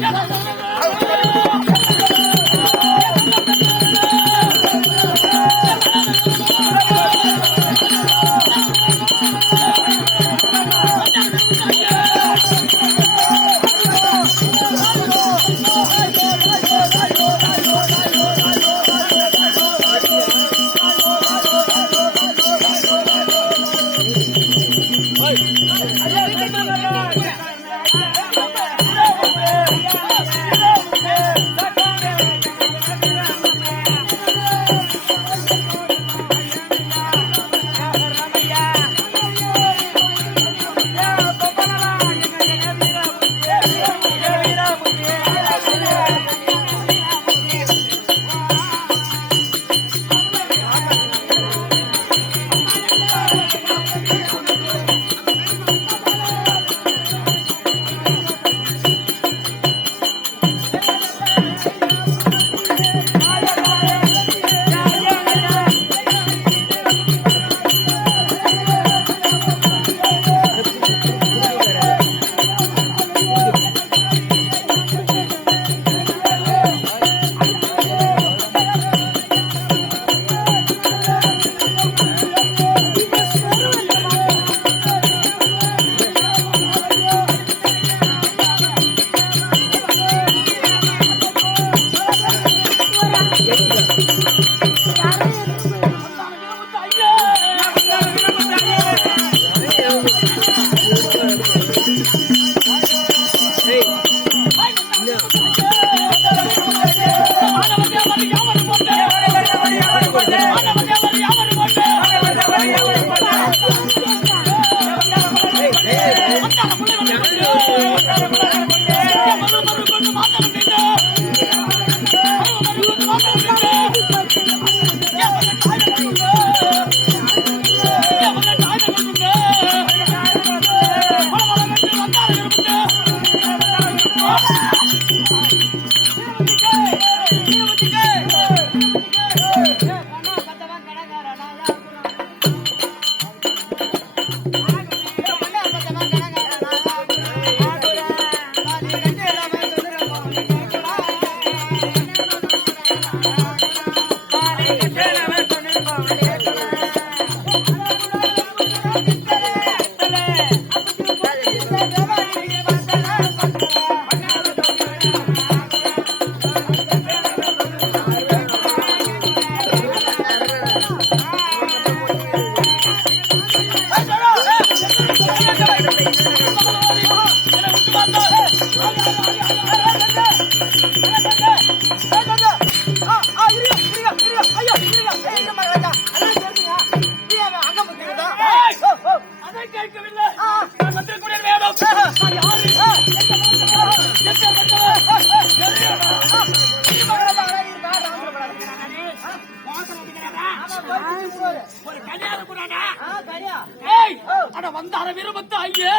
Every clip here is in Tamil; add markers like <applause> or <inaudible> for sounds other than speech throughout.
やったやった அட வந்தார விரும்பத்து ஐயே.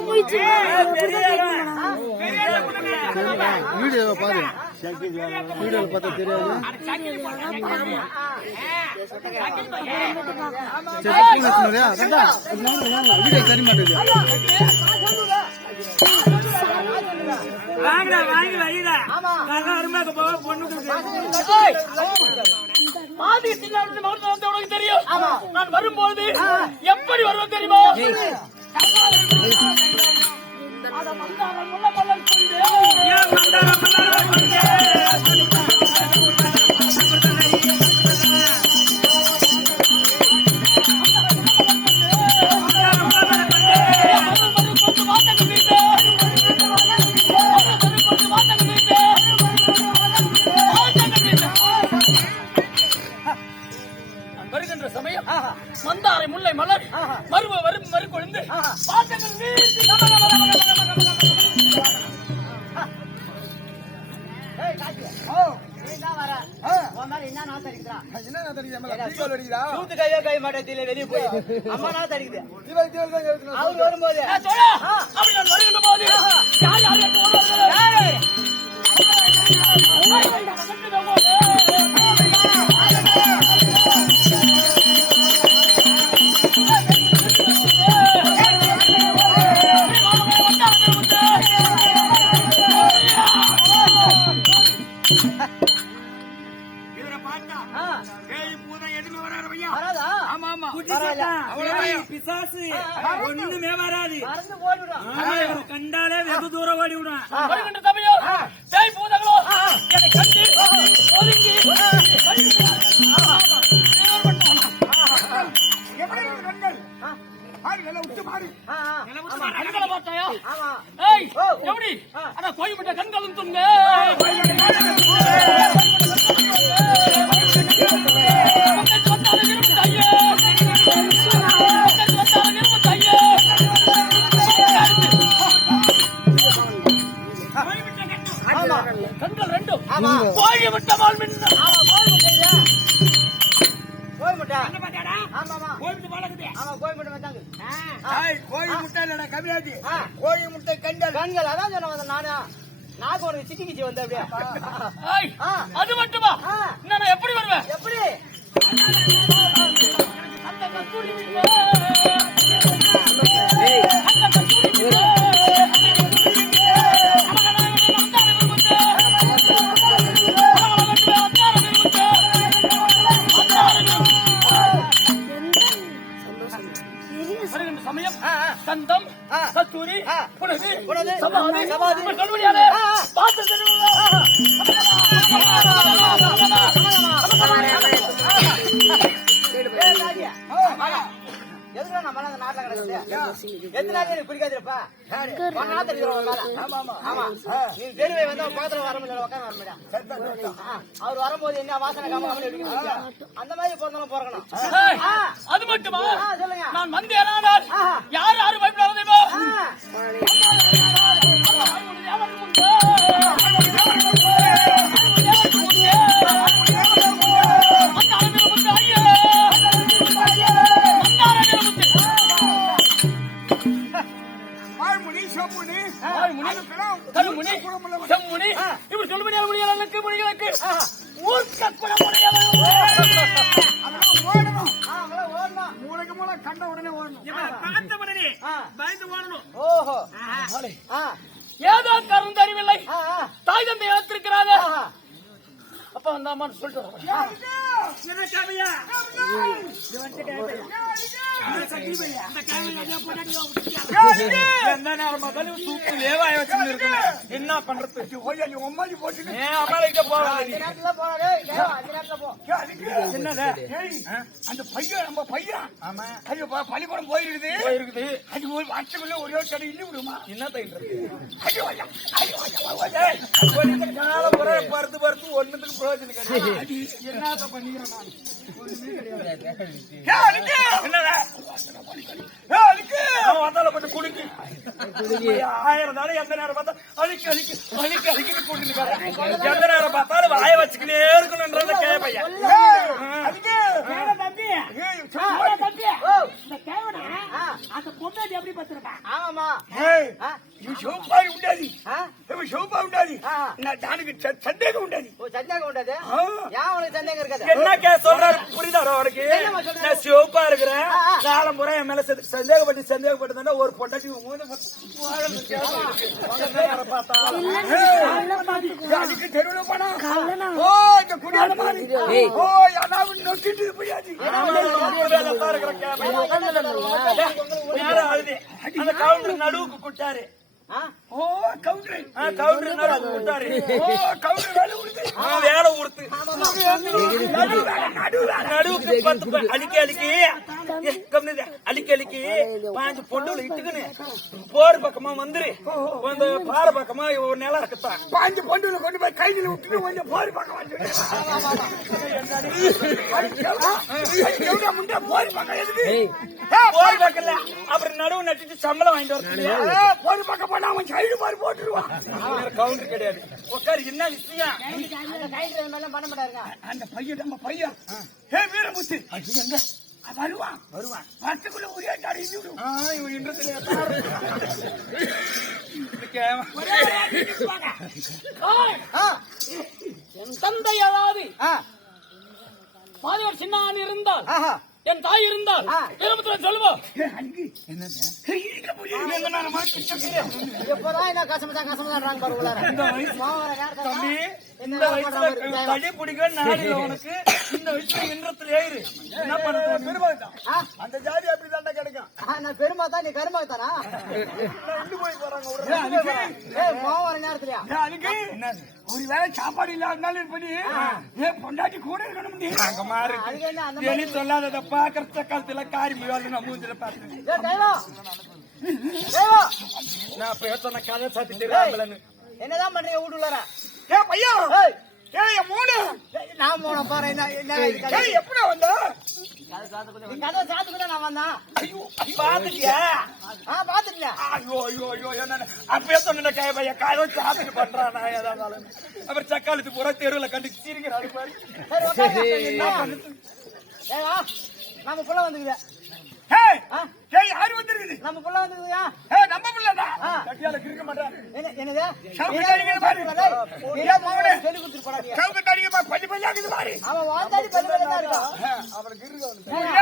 முடிச்சு வீடியோ பாரு வீடியோல பார்த்தா தெரியாது வீடியோ மாட்டேங்குது வாங்கடா வாங்கி வைடா. நல்லா அருமையாக போக பொண்ணுக்கு பாதி சின்ன உனக்கு தெரியும். நான் வரும்போது எப்படி வருவேன் தெரியுமா? மந்தாரம் முள்ள மல்லன் கொண்டு ஒண்ணுமே வராது. கண்டாலே வெகு தூரம் ஓடி விடும் வருகின்ற சமயம் பேய் பூதங்களோ என்னை கண்டு ஒதுங்கி எப்படி இருக்கு கண்கள் ஆ, பாரு நல்லா விட்டு பாரு கோழி விட்ட வாழ் மின்ன ஆமா, கோழி முட்டை? கோழி முட்டை. என்ன பார்த்தாடா ஆமா, ஆமா. கோயிலுக்கு பழகுது ஆமா, கோழி முட்டை வந்தாங்க. கோழி முட்டை இல்லடா கம்மியாச்சு ஆ. கோழி முட்டை கண்டல் கண்கள் அதான் சொன்ன நானு. நாக்கு உனக்கு சிக்கிக்கிச்சு வந்து அப்படியே. அது மட்டுமா? நான் எப்படி வருவேன்? எப்படி? அவர் வரும்போது என்ன வாசனை? அந்த மாதிரி பிறந்தாலும் பிறக்கணும். அது மட்டுமா? சொல்லுங்க. நான் வந்தேனானால் ஆஹா. யார் யாரும் பயப்படாதீங்கோ. அப்ப அந்த அம்மான்னு சொல்லிட்டு எந்த நேரம் பார்த்தாலும் சூப்பு வேவாய வச்சுன்னு இருக்கணும். என்ன பண்றது நீ ஒம்மாடி போட்டுட்டு போவாங்க அந்த பையன் நம்ம பையன் ஆமா ஐயோ பள்ளிக்கூடம் போயிருக்குது போயிருக்குது அது ஒரு வருஷத்துக்குள்ள ஒரே ஒரு கடை இல்லி விடுமா என்ன தைன்றது ஐயா, முறை பருத்து பருத்து ஒண்ணுத்துக்கு பிரயோஜனம் கிடையாது என்னத்த பண்ணிக்கிறேன் நான் ஆயிரம் நாள் எந்த நேரம் பார்த்தா அழிக்கு அழிக்கு அழிக்கு அழிக்கு கூட்டிட்டு எந்த நேரம் பார்த்தாலும் வாய வச்சுக்கினே இருக்கணும்ன்றத கேவனா ஆ, அந்த பொண்டாட்டி எப்படி ஆமாமா சிவப்பாரி ఉండాలి ஆ, இவன் சிவப்பா ఉండాలి ஆ. నా దానికి స- సందేహం ఉండాలి ஓ, சந்தேகம் உண்டாது ஆ. ஏன் உனக்கு சந்தேகம் இருக்காது என்ன கே சொல்றாரு புரியுதாரோ அவனுக்கு என்னம்மா சொல்றாரு? நான் சிவப்பா இருக்கிறேன் ஆ, ஆ. நாலு முறை என் மேல சந்தே- சந்தேகப்பட்டு சந்தேகப்பட்டு ஒரு பொண்டாட்டி மூணு அதுக்கு தெருவுல போனா ஓ இந்த குடியால மாதிரி ஓ அதாவது நொட்டிட்டு போயாச்சு அந்த கவுண்டர் நடுவுக்கு குட்டாரு ஆ, ஓ கவுண்டர். கவுண்டர் ஓ கவுண்டர் வேலை உடுது வேலை உடுத்து வேலை வேலை நடுவுக்கு பத்து அலிக்கி ஏ, கம்முனு அலிக்கி அலிக்கி பாஞ்சு பொண்டுல இட்டுக்குன்னு. போர் பக்கமா வந்துரு. அந்த பாறை பக்கமா ஒரு நிலம் இருக்குத்தான் பாஞ்சு பொண்டுல கொண்டு போய் கைதில விட்டுட்டு கொஞ்சம் போரி பார்க்க வந்து முண்டை போரி பார்க்க எதுக்கு? போர் பக்கம்ல அப்புறம் நடுவு நட்டுட்டு சம்பளம் வாங்கிட்டு வரது போரி போனா அவன் கைது மாதிரி போட்டுருவான். கவுண்டர் கிடையாது. உட்காரு என்ன விஷயம்? அந்த பண்ண பையன் நம்ம பையன். ஏ வீரமுத்து அது எங்க வருவான். வருவான். வரத்துக்குள்ள ஒரே தாடி விடும் இவன் என் தந்தை அதாவது பாதிவர் சின்னான் இருந்தால். என் தாய் இருந்தால் ஆ. வீரபத்திரன் சொல்லுவோம் எப்போதான் தம்பி, என்ன இந்த வயசுல தடி பிடிக்க உனக்கு இந்த வயசுல இன்றத்துல ஏறு என்ன பண்ணுறது ஆ, அந்த ஜாதி அப்படி தாண்டா கிடைக்கும் நான் பெருமாத்தா நீ கருமாத்தானா போய் போறாங்க ஒரு ஏ, அதுக்கு ஏய் மாவன் வர நேரத்துலயா ஏ, அதுக்கு ஒரு வேளை சாப்பாடு இல்லாதனாலும் பண்ணி ஏ பொண்டாட்டி கூட இருக்கணும் அங்க மாறு அதுக்கு என்ன அந்த எலி சொல்லாதத பாக்குற காலத்துல காரி மூஞ்சில பார்த்தேன் நான் பேசன கதை சத்தி தெரியாமலன்னு என்னதான் பண்றீங்க வீட்டு உள்ளார ஏ பையன் ஏய் மூணு நான் போன பாரு என்ன என்ன கதை? எப்படி வந்தா? கதை சாத்துக்கிட்ட நான் வந்தேன். ஐயோ பாத்துட்டியா? ஆ பாத்துட்டியா? ஐயோ ஐயோ ஐயோ என்ன அப்பயே சொன்ன கை பையன் காலை சாப்பிட்டு பண்றான் நான் ஏதாவது அப்புறம் சக்காலத்து பூரா தெருவுல கண்டு சிரிக்கிறாரு பாரு. நம்ம புள்ள வந்துக்குது. ஏய் ஆ. ஏய் யாரு வந்திருக்குது? நம்ம புள்ள வந்துக்குதுயா ஏய் நம்ம பிள்ளைடா ஆ. கட்டியால கிறுக்க மாட்டேன் என்ன என்னது? சொல்லி கொடுத்துட்டு போடா நீ. சவுக்கு தடிக்க பா பள்ளி பள்ளியாக்குது பாரு அவன் வாந்தாடி பெரிய தான் இருக்கான்.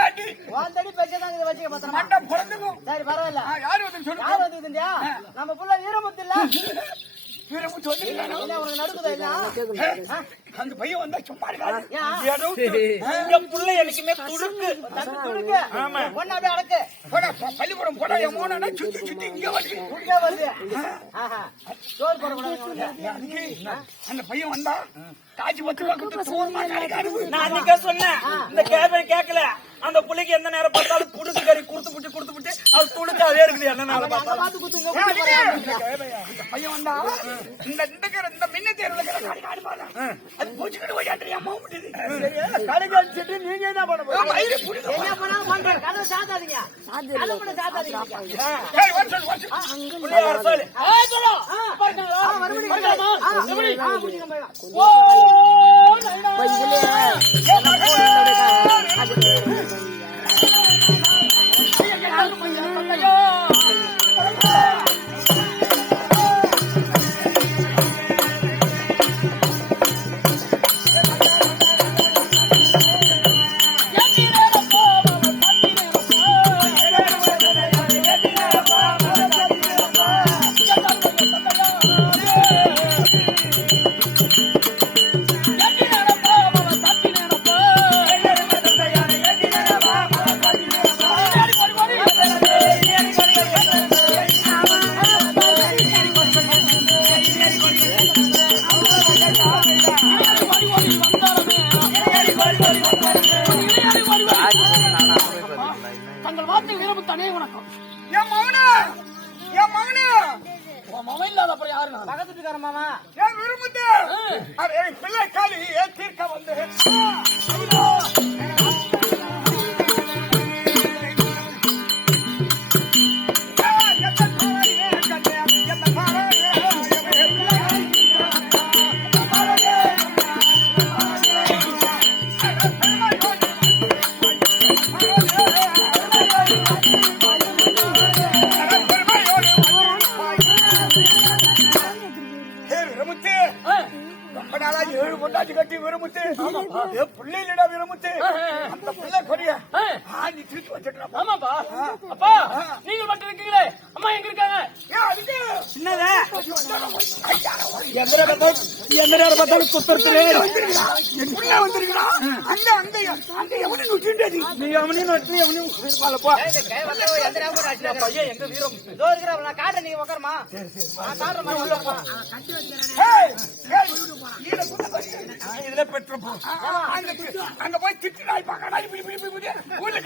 ஏடி, வாந்தாடி பெரிய தான் இதை வச்சுக்க பிறந்துக்கும் சரி பரவாயில்ல. யாரு வந்து சொல்லு யார் நம்ம புள்ள வீரமுத்து இல்ல. <laughs> அந்த பையன் வந்தா சும்மா என் புள்ள எனக்குமே துடுக்கு. துடுக்கு. அப்படியே அடக்கு. போடா ப- பள்ளிக்கூடம் போடா. என் மோனா சுத்தி சுத்தி இங்க வந்து குடிக்கா வருது. ஆஹா. சோறு. அதுக்கு அந்த பையன் வந்தா காட்சி பத்து சோறுமா கிடைக்காது நான் அன்னைக்கே சொன்னேன். இந்த கேபை கேட்கல அந்த புள்ளைக்கு எந்த நேரம் பார்த்தாலும் புடுக்கு கறி குடுத்து புட்டு குடுத்து புட்டு அது துடுக்காவே இருக்குது என்ன நேரம் பார்த்தாலும் பையன் வந்தா இந்த இந்த இருக்கிற இந்த மின்ன பாரு அது போச்சுக்கிட்டு அம்மா நீங்க என்ன பண்ண போறீங்க என்ன பண்ணாலும் பண்றேன் கதவை சாத்தாதீங்க கதவை மட்டும் சாத்தாதீங்க ஏய் வாசல் வாசல் புள்ளைய வர சொல்லு ஏய், சொல்லு. ஆ. பாருங்களா? ஆ, மறுபடியும் பாருங்களாமா? ஆ, எப்படி? ஆ, பிடிச்சிக்க போயிடலாம். ஓ, நைனா. ஐயா தங்கள் வார்த்தை அநேக வணக்கம். என் மகனா என் மகனா. உன் மகன் இல்லாத அப்புறம் யாரு நான்? பக்கத்து வீட்டுக்கார மாமா. என் விரும்புது என் பிள்ளை காலி ஏன் தீர்க்க வந்து எந்த நேரம் பார்த்தாலும் எந்த நேரம் பார்த்தாலும் குத்துறதுலே என் புள்ள வந்திருக்கிறான் அங்க அங்க அங்க எவனு நுச்சுண்டது நீ? அவனையும் நட்டு அவனையும் இருப்பாளப்பா பையன் எங்க வீரம்? இதோ இருக்கிற நான் காட்டுறேன் நீங்க உட்காருமா நான் காட்டுறேன் மாதிரி உள்ள போ. ஏய் ஏய் கீழே குத்த கொடி. இதுல பெற்ற போ. அங்க அங்க போய் திட்டு நாய் இப்படி இப்படி இப்படி ஊர்ல